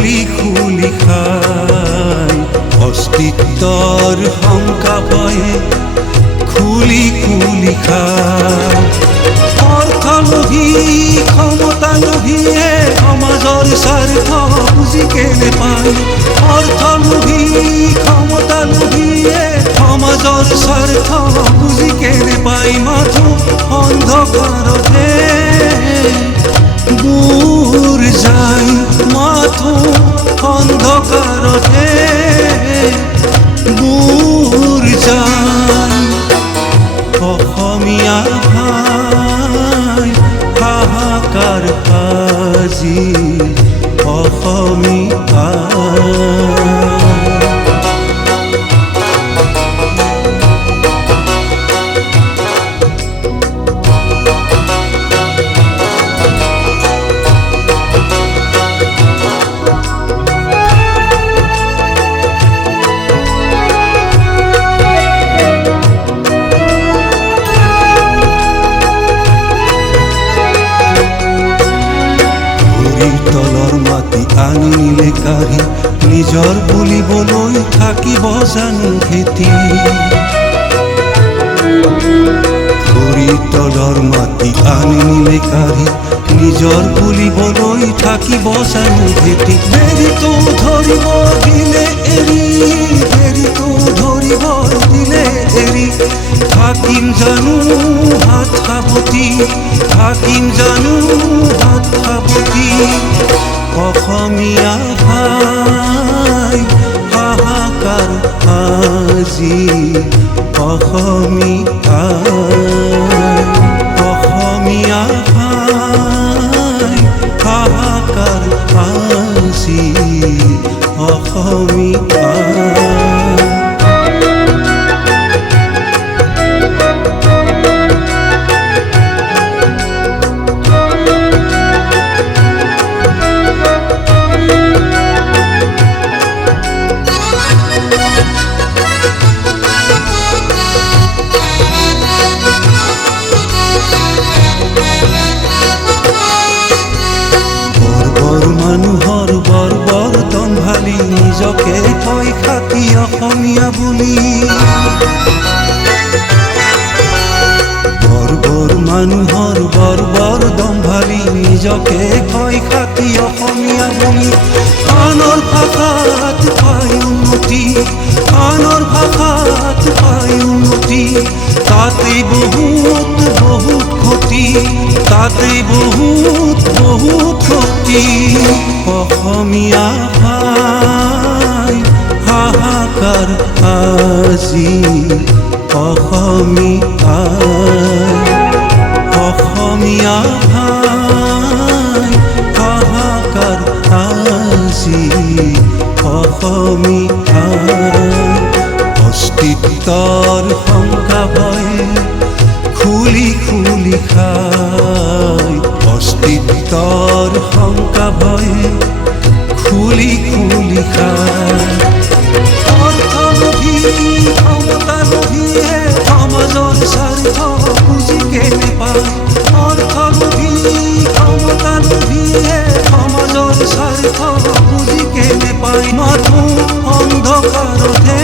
খুলি খুলি খাই অস্তিত্বৰ শংকা ভয়ে খুলি খুলি খাই অৰ্থলোভী ক্ষমতা লোভীয়ে সমাজৰ স্বাৰ্থ বুজি কেনে পায় অৰ্থলোভী ক্ষমতা লোভীয়ে সমাজৰ স্বাৰ্থ বুজি কেনে পায় মাথো অন্ধকাৰতে বুৰ যায় মাথো অন্ধকাৰতে বুৰ যায় অসমীয়া ভাই হাহাকাৰ আজি অসমীয়া তলৰ মাটি আনি নিলে কাঢ়ি নিজৰ বুলিবলৈ থাকিব জানো খেতি ভৰিৰ তলৰ মাটি আনি নিলে কাঢ়ি নিজৰ বুলিবলৈ থাকিব জানো খেতি বেৰিটো ধৰিব দিলে এৰি বেৰিটো ধৰিব দিলে এৰি থাকিম জানো হাত সাৱটি থাকিম জানো হাত সাৱটি অসমীয়া ভাই হাহাকাৰ আজি অসমীয়া অসমীয়া ভাই হাহাকাৰ আজি অসমীয়া মানুহৰ বৰ্বৰ দম্ভালি নিজকে কয় খাতি অসমীয়া বুলি বৰ্বৰ মানুহৰ বৰ্বৰ দম্ভালি নিজকে কয় খাতি অসমীয়া বুলি আনৰ ভাষাত পায় উন্নতি আনৰ ভাষাত পায় উন্নতি তাতে বহুত বহুত ক্ষতি তাতে বহুত বহুত ক্ষতি অসমীয়া ভাই হাহাকাৰ আজি অসমীয়া অসমীয়া ভাই হাহাকাৰ আজি অসমীয়া অস্তিত্বৰ শংকা ভয়ে খুলি খুলি খাই অস্তিত্বৰ শংকা ভয়ে খুলি খুলি খাই অৰ্থলোভী ক্ষমতা লোভীয়ে সমাজৰ স্বাৰ্থ বুজি কেনে পায় অৰ্থলোভী ক্ষমতা লোভীয়ে সমাজৰ স্বাৰ্থ বুজি কেনে পায় মাথো অন্ধকাৰতে